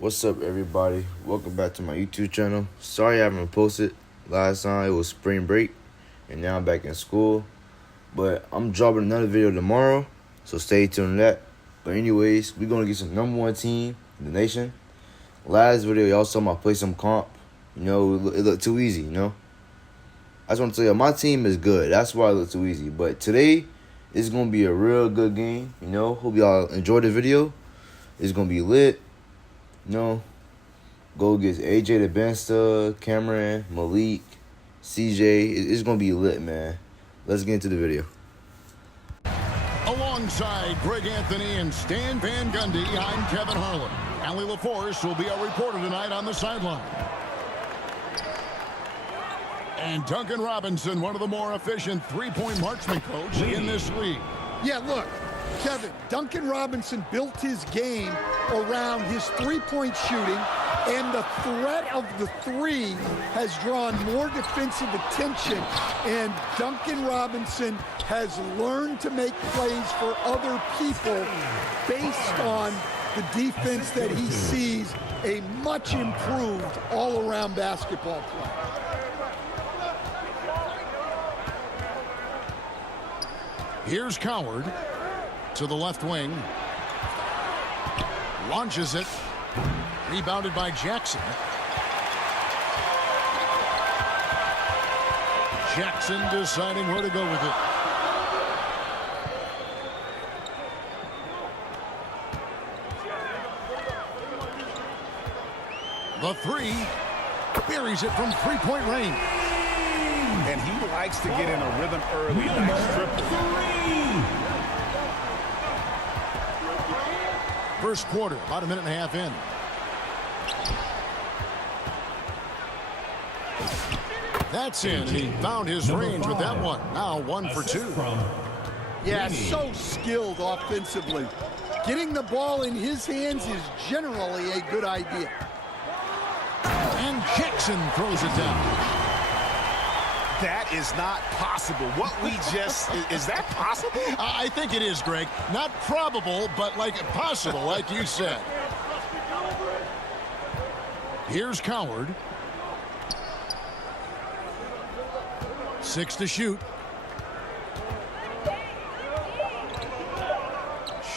What's up, everybody? Welcome back to my YouTube channel. Sorry I haven't posted. Last time it was spring break, and now I'm back in school. But I'm dropping another video tomorrow, so stay tuned to that. But anyways, we're going to get some #1 team in the nation. Last video, y'all saw me play some comp. You know, it looked too easy, you know. I just want to tell you, my team is good. That's why it looked too easy. But today, it's going to be a real good game, you know. Hope y'all enjoy the video. It's going to be lit. You know, go against AJ the Bensta, Cameron, Malik, CJ. It's going to be lit, man. Let's get into the video. Alongside Greg Anthony and Stan Van Gundy, I'm Kevin Harlan. Allie LaForce will be our reporter tonight on the sideline. And Duncan Robinson, one of the more efficient three-point marksman coach in this league. Yeah, look, Kevin, Duncan Robinson built his game around his three-point shooting, and the threat of the three has drawn more defensive attention, and Duncan Robinson has learned to make plays for other people based on the defense that he sees a much improved all-around basketball play. Here's Coward to the left wing. Launches it. Rebounded by Jackson. Jackson deciding where to go with it. The three. Buries it from three-point range. And he likes to get in a rhythm early. Nice triple. First quarter, about a minute and a half in. That's in, and he found his range with that one. Now 1 for 2. Yeah, so skilled offensively. Getting the ball in his hands is generally a good idea. And Jackson throws it down. That is not possible. What we just, is that possible? I think it is, Greg. Not probable, but like possible, like you said. Here's Coward. 6 to shoot.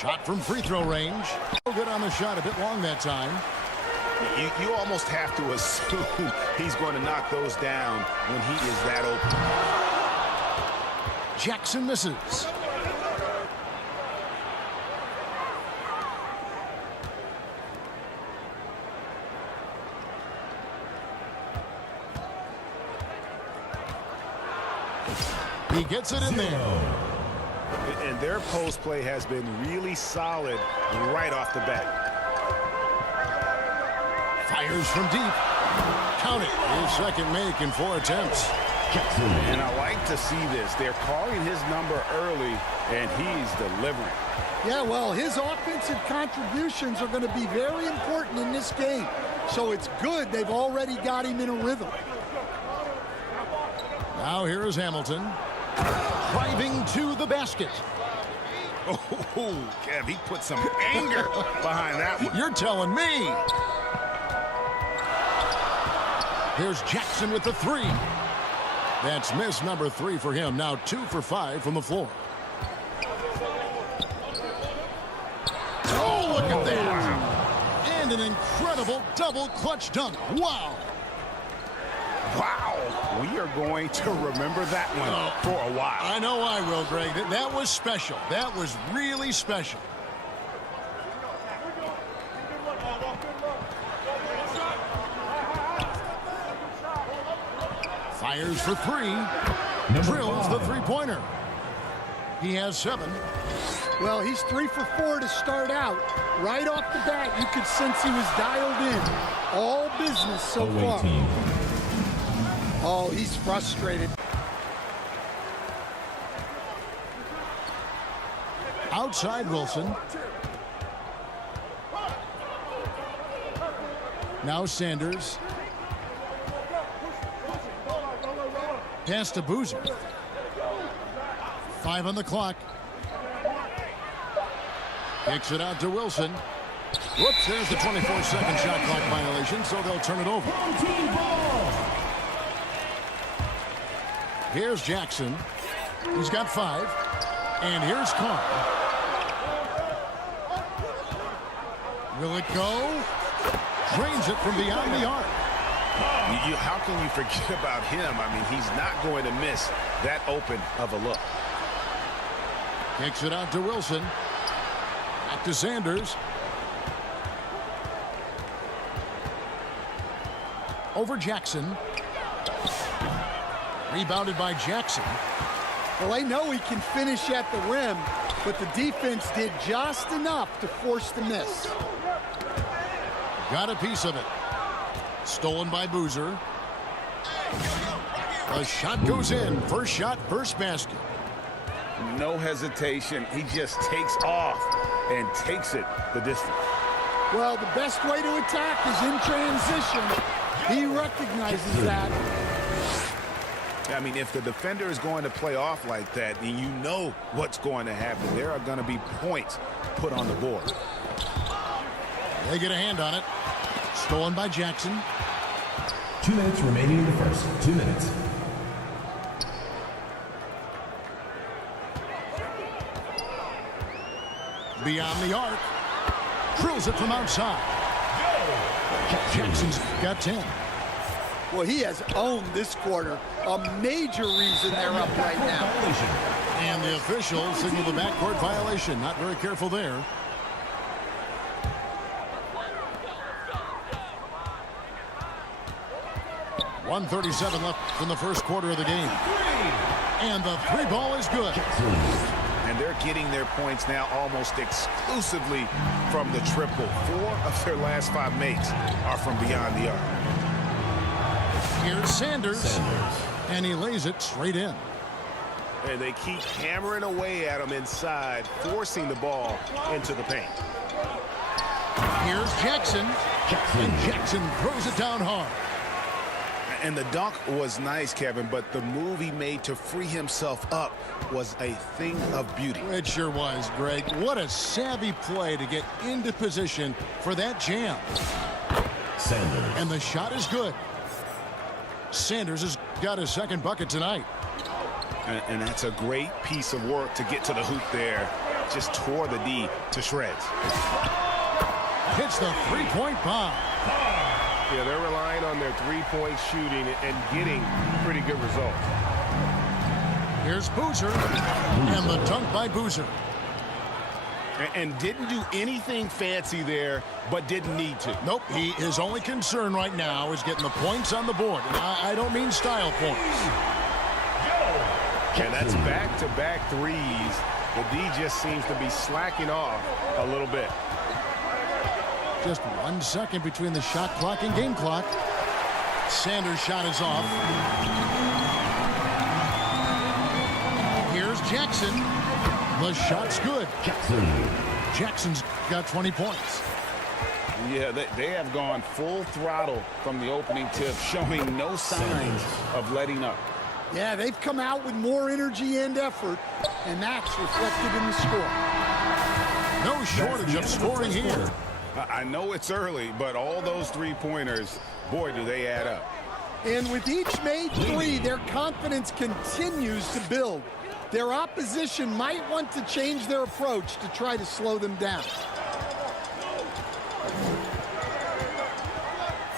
Shot from free throw range. Good on the shot, a bit long that time. You almost have to assume he's going to knock those down when he is that open. Jackson misses. He gets it in there. And their post play has been really solid right off the bat. Fires from deep. Count it. His second make in 4 attempts. And I like to see this. They're calling his number early, and he's delivering. Yeah, well, his offensive contributions are going to be very important in this game. So it's good they've already got him in a rhythm. Now here is Hamilton. Driving to the basket. Oh, Kev, he put some anger behind that one. You're telling me. Here's Jackson with the 3. That's miss number 3 for him. Now 2 for 5 from the floor. Oh, look at that. And an incredible double clutch dunk. Wow. Wow. We are going to remember that one for a while. I know I will, Greg. That was special. That was really special. Fires for 3. Drills the three-pointer. He has 7. Well, he's 3 for 4 to start out. Right off the bat, you could sense he was dialed in. All business so far. Oh, he's frustrated. Outside Wilson. Now Sanders. Pass to Boozer. 5 on the clock. Kicks it out to Wilson. Whoops, there's the 24-second shot clock violation, so they'll turn it over. Here's Jackson. He's got 5. And here's Carr. Will it go? Drains it from beyond the arc. How can you forget about him? I mean, he's not going to miss that open of a look. Kicks it out to Wilson. Back to Sanders. Over Jackson. Rebounded by Jackson. Well, they know he can finish at the rim, but the defense did just enough to force the miss. Got a piece of it. Stolen by Boozer. The shot goes in. First shot, first basket. No hesitation. He just takes off and takes it the distance. Well, the best way to attack is in transition. He recognizes that. I mean, if the defender is going to play off like that, then you know what's going to happen. There are going to be points put on the board. They get a hand on it. Stolen by Jackson. 2 minutes remaining in the first. 2 minutes. Beyond the arc. Drills it from outside. Jackson's got 10. Well, he has owned this quarter. A major reason they're up right now. And the official signaled the backcourt violation. Not very careful there. .137 left from the first quarter of the game. And the 3 ball is good. And they're getting their points now almost exclusively from the triple. 4 of their last 5 makes are from beyond the arc. Here's Sanders. And he lays it straight in. And they keep hammering away at him inside, forcing the ball into the paint. Here's Jackson. And Jackson throws it down hard. And the dunk was nice, Kevin, but the move he made to free himself up was a thing of beauty. It sure was, Greg. What a savvy play to get into position for that jam. Sanders. And the shot is good. Sanders has got his second bucket tonight. And that's a great piece of work to get to the hoop there. Just tore the D to shreds. Hits the three-point bomb. Yeah, they're relying on their three-point shooting and getting pretty good results. Here's Boozer. And the dunk by Boozer. And didn't do anything fancy there, but didn't need to. Nope, his only concern right now is getting the points on the board. And I don't mean style points. And that's back-to-back threes. The D just seems to be slacking off a little bit. Just 1 second between the shot clock and game clock. Sanders' shot is off. Here's Jackson. The shot's good. Jackson's got 20 points. Yeah, they have gone full throttle from the opening tip, showing no signs of letting up. Yeah, they've come out with more energy and effort, and that's reflected in the score. No shortage of scoring here. I know it's early, but all those three-pointers, boy, do they add up. And with each made three, their confidence continues to build. Their opposition might want to change their approach to try to slow them down.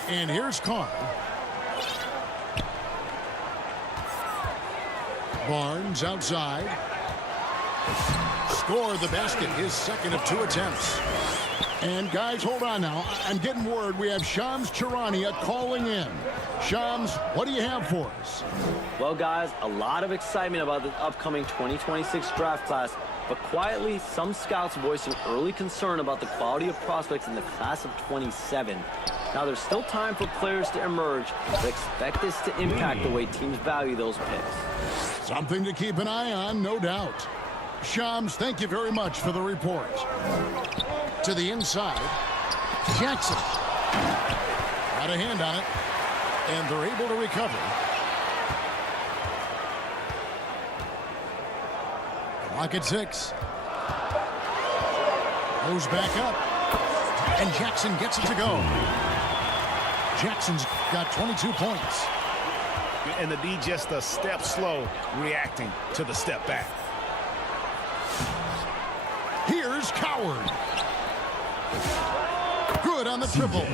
And here's Carr. Barnes outside. Scored the basket, his second of 2 attempts. And guys, hold on now. I'm getting word we have Shams Charania calling in. Shams, what do you have for us? Well, guys, a lot of excitement about the upcoming 2026 draft class, but quietly, some scouts voicing early concern about the quality of prospects in the class of 27. Now, there's still time for players to emerge, but expect this to impact the way teams value those picks. Something to keep an eye on, no doubt. Shams, thank you very much for the report. To the inside, Jackson. Got a hand on it, and they're able to recover. Clock at 6. Goes back up. And Jackson gets it to go. Jackson's got 22 points. And the D just a step slow reacting to the step back. Here's Coward. Good on the triple.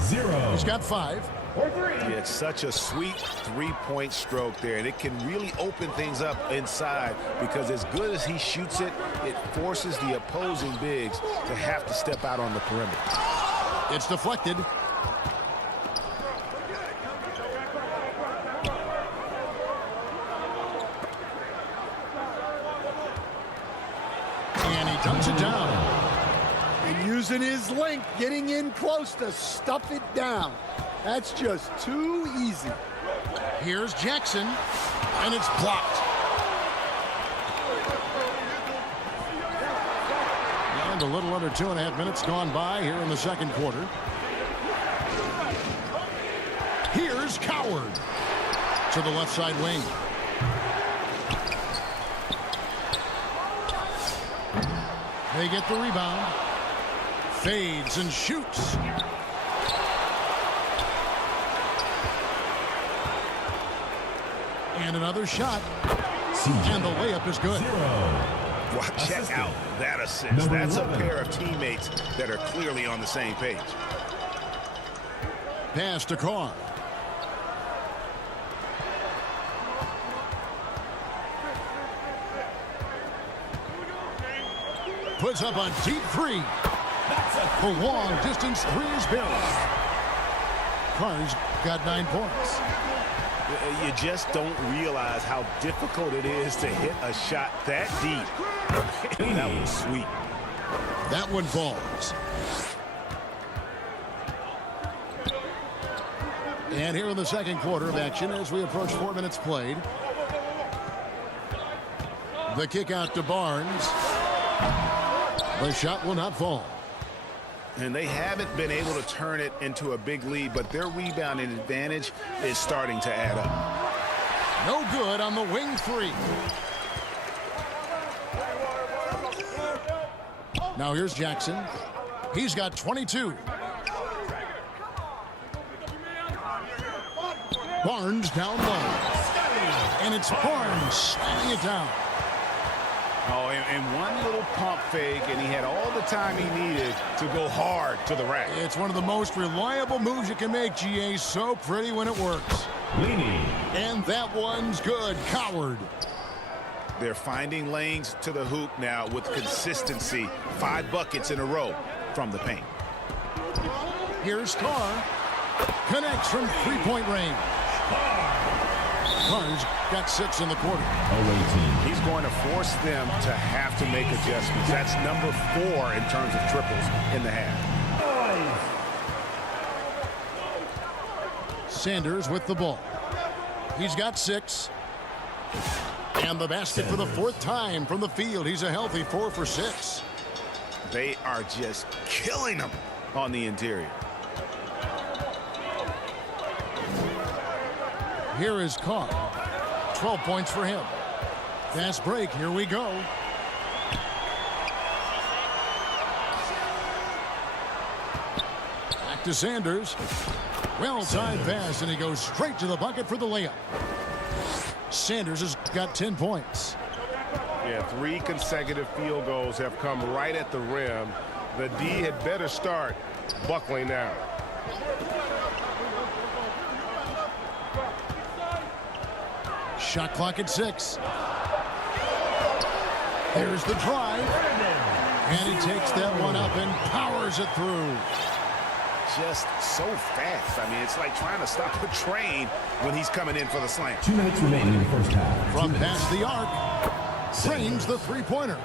0. He's got 5. Yeah, it's such a sweet three-point stroke there, and it can really open things up inside because as good as he shoots it, it forces the opposing bigs to have to step out on the perimeter. It's deflected. And he dunks it down. And using his length, getting in close to stuff it down. That's just too easy. Here's Jackson, and it's blocked. And a little under 2.5 minutes gone by here in the second quarter. Here's Coward to the left side wing. They get the rebound. Fades and shoots. And another shot. And the layup is good. 0. Wow, check out that assist. That's a pair of teammates that are clearly on the same page. Pass to Carr. Puts up a deep 3. The long distance 3 is built. Carr's got 9 points. You just don't realize how difficult it is to hit a shot that deep. That was sweet. That one falls. And here in the second quarter of action as we approach 4 minutes played. The kick out to Barnes. The shot will not fall. And they haven't been able to turn it into a big lead, but their rebounding advantage is starting to add up. No good on the wing 3. Now here's Jackson. He's got 22. Barnes down low. And it's Barnes slamming it down. Oh, and one little pump fake, and he had all the time he needed to go hard to the rack. It's one of the most reliable moves you can make, GA. So pretty when it works. Leaning. And that one's good. Coward. They're finding lanes to the hoop now with consistency. 5 buckets in a row from the paint. Here's Carr. Connects from three-point range. Carr's got 6 in the quarter. He's going to force them to have to make adjustments. That's number 4 in terms of triples in the half. Sanders with the ball. He's got 6. And the basket for the 4th time from the field. He's a healthy 4 for 6. They are just killing them on the interior. Here is Carr. 12 points for him. Fast break. Here we go. Back to Sanders. Well-timed pass, and he goes straight to the bucket for the layup. Sanders has got 10 points. Yeah, 3 consecutive field goals have come right at the rim. The D had better start buckling down. Shot clock at 6. Here's the drive. And he takes that one up and powers it through. Just so fast. I mean, it's like trying to stop a train when he's coming in for the slam. 2 minutes remaining in the first half. From past the arc, frames the three-pointer.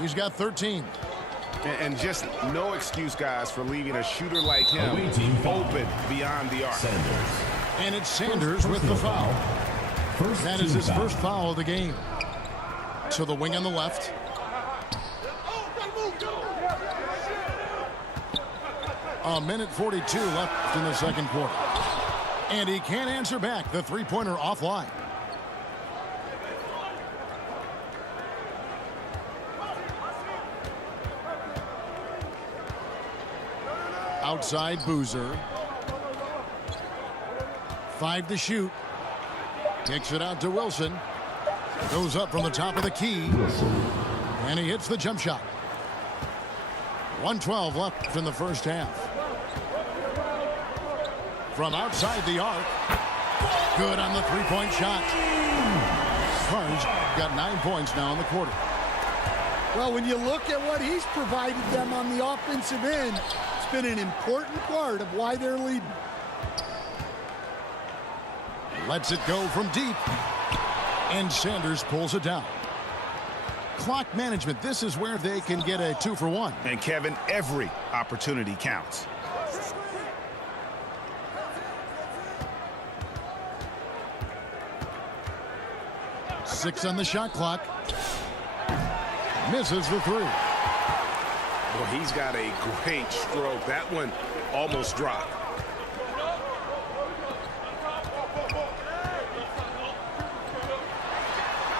He's got 13. And just no excuse, guys, for leaving a shooter like him Away team foul. open beyond the arc. Sanders. And it's Sanders with the foul. That is his first foul of the game. To the wing on the left. A minute 42 left in the second quarter. And he can't answer back. The three-pointer offline. Outside Boozer. 5 to shoot. Kicks it out to Wilson. Goes up from the top of the key. And he hits the jump shot. 1:12 left in the first half. From outside the arc. Good on the three-point shot. Carnes got 9 points now in the quarter. Well, when you look at what he's provided them on the offensive end, it's been an important part of why they're leading. Lets it go from deep. And Sanders pulls it down. Clock management, this is where they can get a 2-for-1. And Kevin, every opportunity counts. Six on the shot clock. Misses the three. Well, he's got a great stroke. That one almost dropped.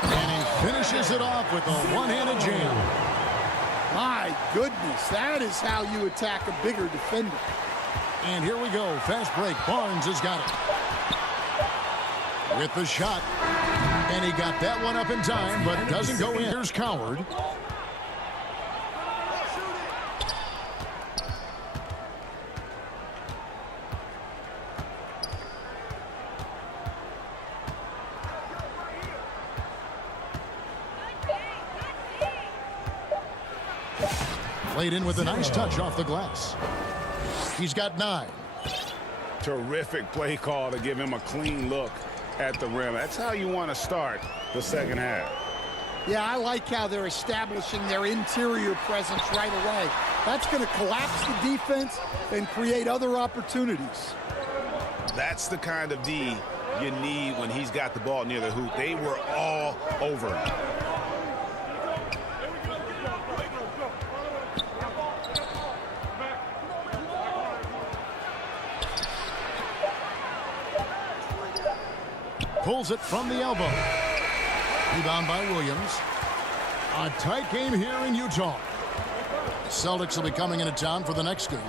And he finishes it off with a one-handed jam. My goodness, that is how you attack a bigger defender. And here we go. Fast break. Barnes has got it. With the shot. And he got that one up in time, but doesn't go in. Here's Coward. Played in with a nice touch off the glass. He's got 9. Terrific play call to give him a clean look at the rim. That's how you want to start the second half. Yeah, I like how they're establishing their interior presence right away. That's going to collapse the defense and create other opportunities. That's the kind of D you need when he's got the ball near the hoop. They were all over him. Pulls it from the elbow. Rebound by Williams. A tight game here in Utah. Celtics will be coming into town for the next game,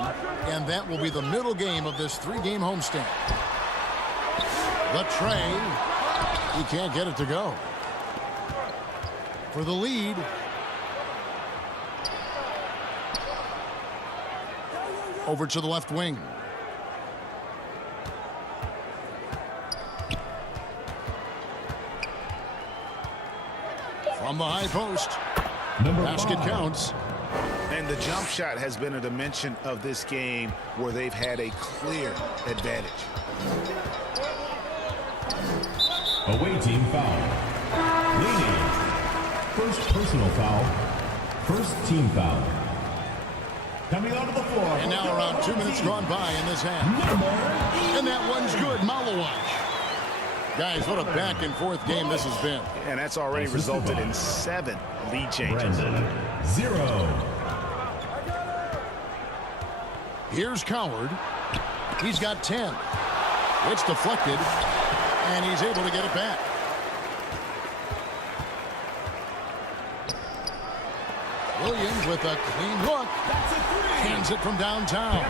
and that will be the middle game of this 3-game homestand. The tray. He can't get it to go. For the lead. Over to the left wing. From the high post. Basket counts. And the jump shot has been a dimension of this game where they've had a clear advantage. Away team foul. Leading. First personal foul. First team foul. Coming onto the floor. And now around 2 minutes gone by in this half. And that one's good. Malawach. Guys, what a back-and-forth game this has been. And that's already resulted in 7 lead changes. 0. Here's Coward. He's got 10. It's deflected, and he's able to get it back. Williams with a clean look. Hands it from downtown.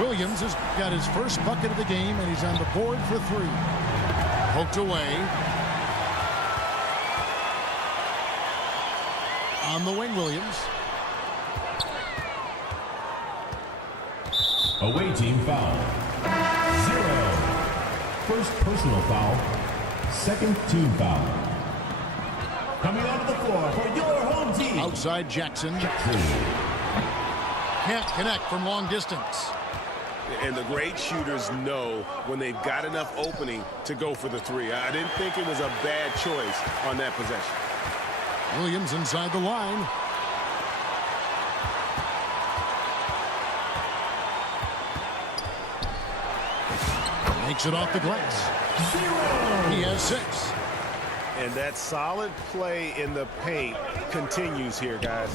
Williams has got his first bucket of the game, and he's on the board for 3. Poked away. On the wing, Williams. Away team foul. 0. First personal foul. Second team foul. Coming onto the floor for your home team. Outside Jackson. Can't connect from long distance. And the great shooters know when they've got enough opening to go for the 3. I didn't think it was a bad choice on that possession. Williams inside the line. Makes it off the glass. 0. He has 6. And that solid play in the paint continues here, guys.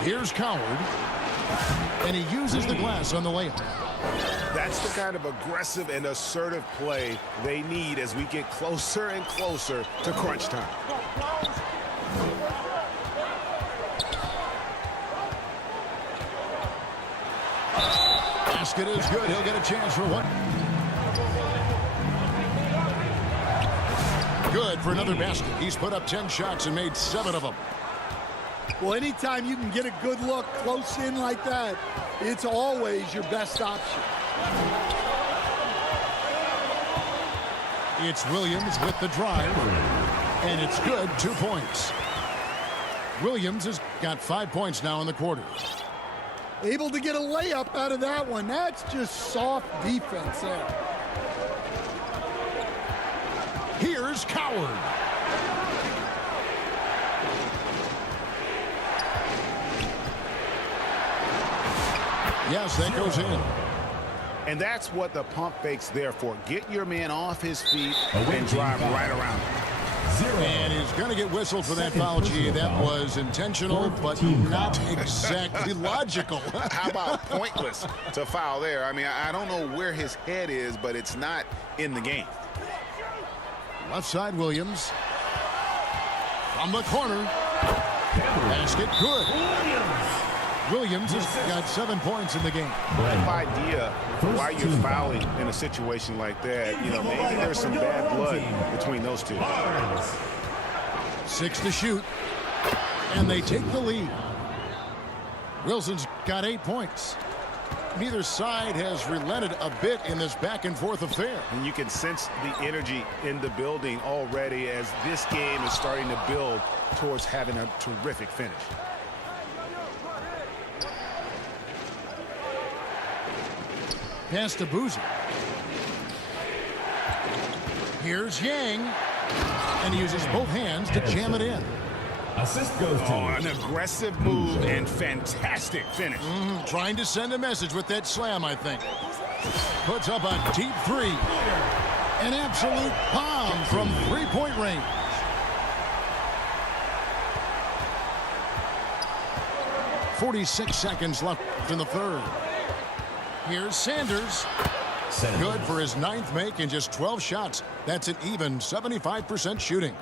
Here's Coward. And he uses the glass on the layup. That's the kind of aggressive and assertive play they need as we get closer and closer to crunch time. basket is good. He'll get a chance for one. Good for another basket. He's put up 10 shots and made 7 of them. Well, anytime you can get a good look close in like that, it's always your best option. It's Williams with the drive, and it's good. 2 points. Williams has got 5 points now in the quarter. Able to get a layup out of that one. That's just soft defense there. Here's Coward. Yes, that goes in. And that's what the pump fake's there for. Get your man off his feet and drive right around him. And he's going to get whistled for that foul, G. That was intentional, but not exactly logical. How about pointless to foul there? I mean, I don't know where his head is, but it's not in the game. Left side, Williams. From the corner. Basket, good. Williams has got 7 points in the game. No idea why you're fouling in a situation like that. You know, maybe there's some bad blood between those two. 6 to shoot. And they take the lead. Wilson's got 8 points. Neither side has relented a bit in this back-and-forth affair. And you can sense the energy in the building already as this game is starting to build towards having a terrific finish. Pass to Boozer. Here's Yang. And he uses both hands to jam it in. Assist goes to an aggressive move and fantastic finish. Trying to send a message with that slam, I think. Puts up a deep 3. An absolute bomb from 3-point range. .46 seconds left in the third. Here's Sanders. Good for his 9th make in just 12 shots. That's an even 75% shooting.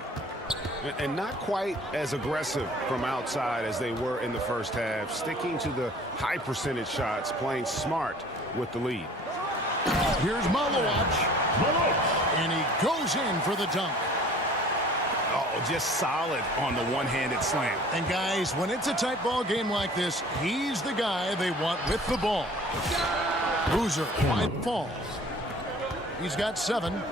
And not quite as aggressive from outside as they were in the first half. Sticking to the high percentage shots, playing smart with the lead. Here's Malowacz. And he goes in for the dunk. Oh, just solid on the one-handed slam. And guys, when it's a tight ball game like this, he's the guy they want with the ball. Boozer, wide falls. He's got 7.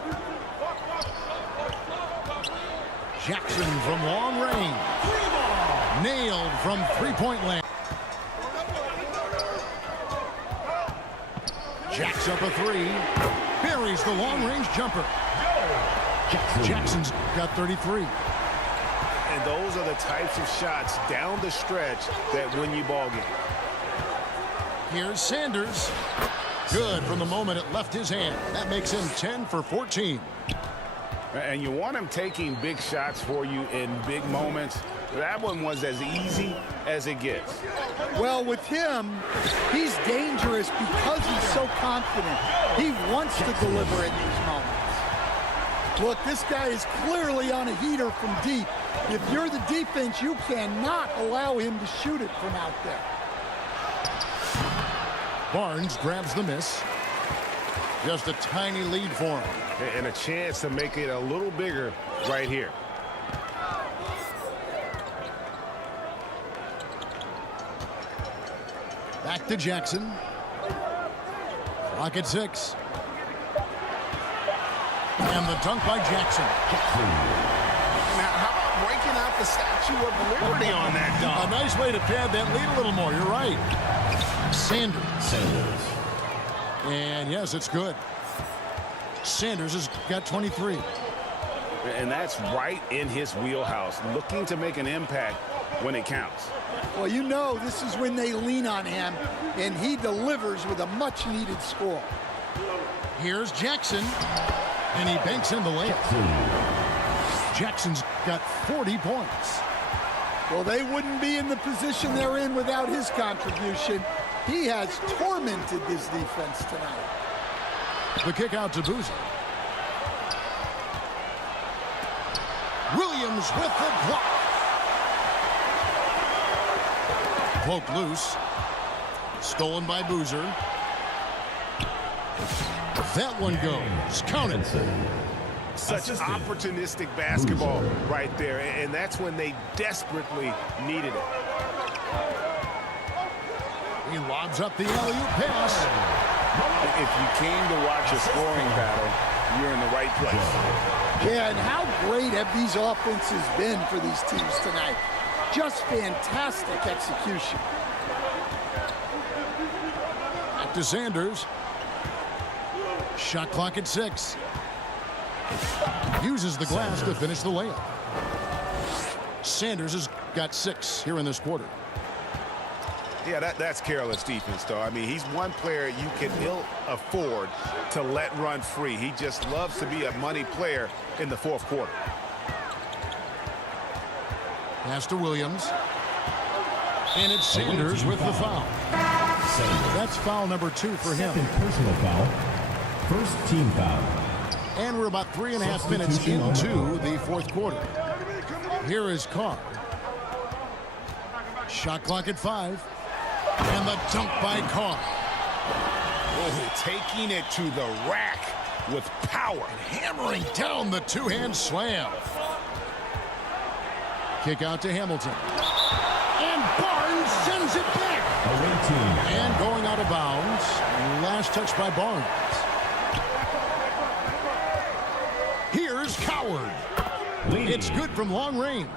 Jackson from long range. Nailed from 3-point land. Jacks up a 3. Buries the long-range jumper. Jackson's got 33. And those are the types of shots down the stretch that win you ball games. Here's Sanders. Good from the moment it left his hand. That makes him 10 for 14. And you want him taking big shots for you in big moments. That one was as easy as it gets. Well, with him, he's dangerous because he's so confident. He wants to deliver in these moments. Look, this guy is clearly on a heater from deep. If you're the defense, you cannot allow him to shoot it from out there. Barnes grabs the miss. Just a tiny lead for him. And a chance to make it a little bigger right here. Back to Jackson. Clock at 6. And the dunk by Jackson. Now, how about breaking out the Statue of Liberty on that dunk? A nice way to pad that lead a little more. You're right. Sanders. And yes, it's good. Sanders has got 23. And that's right in his wheelhouse, looking to make an impact when it counts. Well, you know this is when they lean on him, and he delivers with a much-needed score. Here's Jackson, and he banks in the layup. Jackson's got 40 points. Well, they wouldn't be in the position they're in without his contribution. He has tormented this defense tonight. The kick out to Boozer. Williams with the block. Poked loose. Stolen by Boozer. That one goes. Count it. Such opportunistic basketball right there, and that's when they desperately needed it. He lobs up the alley-oop pass. If you came to watch a scoring battle, you're in the right place. Yeah, and how great have these offenses been for these teams tonight? Just fantastic execution. Back to Sanders. Shot clock at 6. Uses the glass to finish the layup. Sanders has got 6 here in this quarter. Yeah, that's careless defense, though. I mean, he's one player you can ill afford to let run free. He just loves to be a money player in the fourth quarter. Pass to Williams. And it's Sanders with the foul. That's foul number 2 for him. Second personal foul. First team foul. And we're about 3.5 minutes into the fourth quarter. Here is Carr. Shot clock at 5. And the dunk by Carr. Oh, taking it to the rack with power. And hammering down the two-hand slam. Kick out to Hamilton. And Barnes sends it back. Away team. And going out of bounds. Last touch by Barnes. Here's Coward. It's good from long range.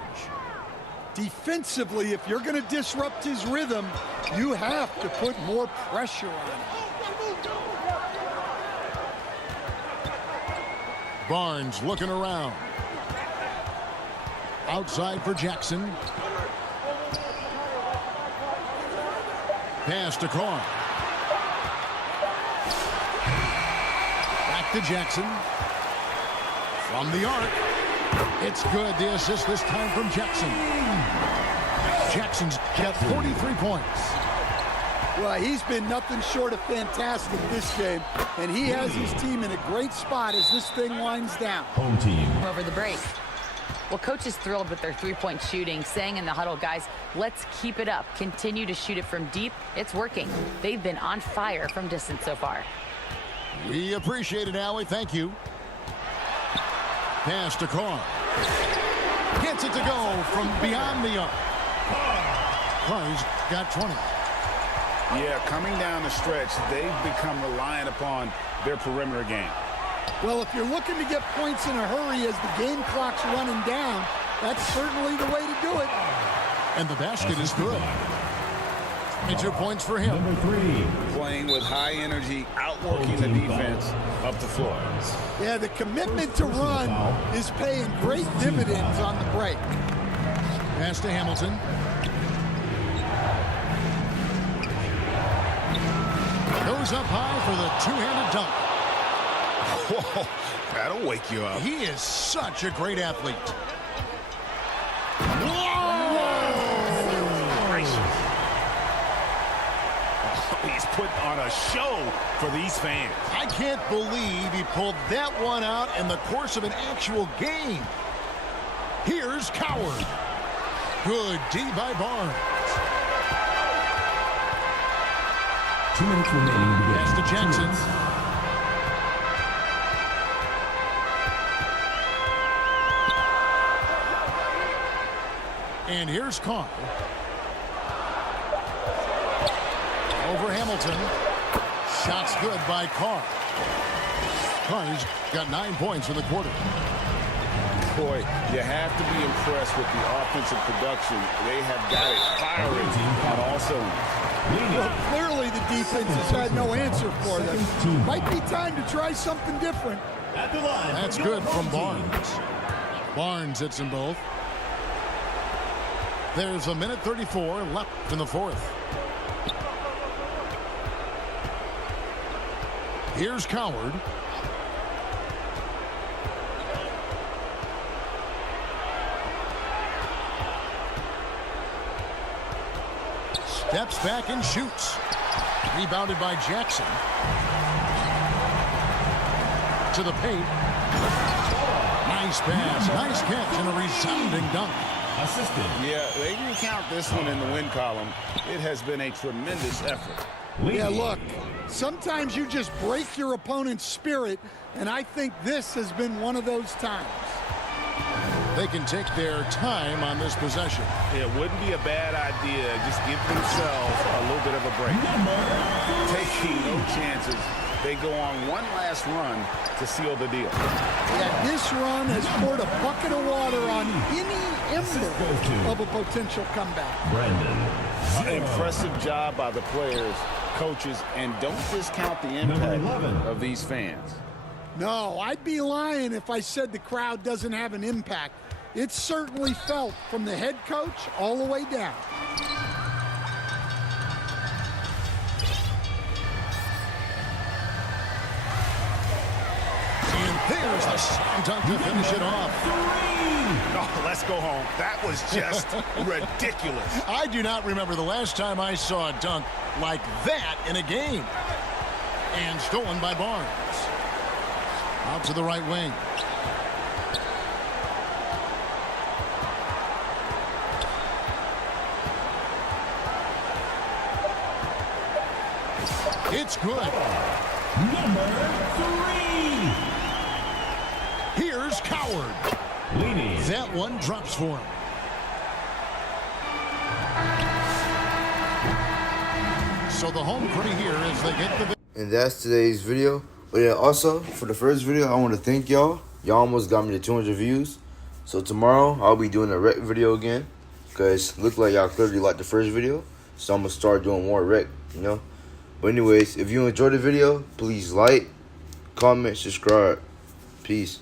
Defensively, if you're going to disrupt his rhythm, you have to put more pressure on him. Barnes looking around. Outside for Jackson. Pass to Carr. Back to Jackson. From the arc. It's good. The assist this time from Jackson. Jackson's got 43 points. Well, he's been nothing short of fantastic this game, and he has his team in a great spot as this thing winds down. Home team. Over the break. Well, coach is thrilled with their three-point shooting, saying in the huddle, guys, let's keep it up. Continue to shoot it from deep. It's working. They've been on fire from distance so far. We appreciate it, Allie. Thank you. Pass to Carr. Gets it to go from beyond the arc. Carr's got 20. Yeah, coming down the stretch, they've become reliant upon their perimeter game. Well, if you're looking to get points in a hurry as the game clock's running down, that's certainly the way to do it. And the basket is good. 22 points for him. Number 3. Playing with high energy, outworking the defense up the floor. Yeah, the commitment to run is paying great dividends on the break. Pass to Hamilton. Goes up high for the two-handed dunk. Whoa, that'll wake you up. He is such a great athlete. He's put on a show for these fans. I can't believe he pulled that one out in the course of an actual game. Here's Coward. Good D by Barnes. 2 minutes remaining. Pass to Jackson. And here's Carr. Over Hamilton. Shots good by Carr. Carr's got 9 points in the quarter. Boy, you have to be impressed with the offensive production. They have got it firing on all cylinders. Well, clearly the defense has had no answer for them. Might be time to try something different. That's good from Barnes. Barnes hits them both. There's a minute 34 left in the fourth. Here's Coward. Steps back and shoots. Rebounded by Jackson. To the paint. Nice pass, nice catch, and a resounding dunk. assisted. Yeah, they can count this one in the win column. It has been a tremendous effort. Yeah, look, sometimes you just break your opponent's spirit, and I think this has been one of those times. They can take their time on this possession. It wouldn't be a bad idea. Just give themselves a little bit of a break. Taking no chances. They go on one last run to seal the deal. Yeah, this run has poured a bucket of water on any ember of a potential comeback. Brandon. Impressive job by the players, coaches, and don't discount the impact of these fans. No, I'd be lying if I said the crowd doesn't have an impact. It's certainly felt from the head coach all the way down. And there's the slam dunk to finish it off. Oh, let's go home. That was just ridiculous. I do not remember the last time I saw a dunk like that in a game. And stolen by Barnes. Out to the right wing. It's good. Number 3. Here's Coward. Leading. That one drops for him. So the home free here as they get the... And that's today's video. But yeah, also, for the first video, I want to thank y'all. Y'all almost got me to 200 views. So tomorrow, I'll be doing a rec video again. Because it looked like y'all clearly liked the first video. So I'm going to start doing more rec, you know. But anyways, if you enjoyed the video, please like, comment, subscribe. Peace.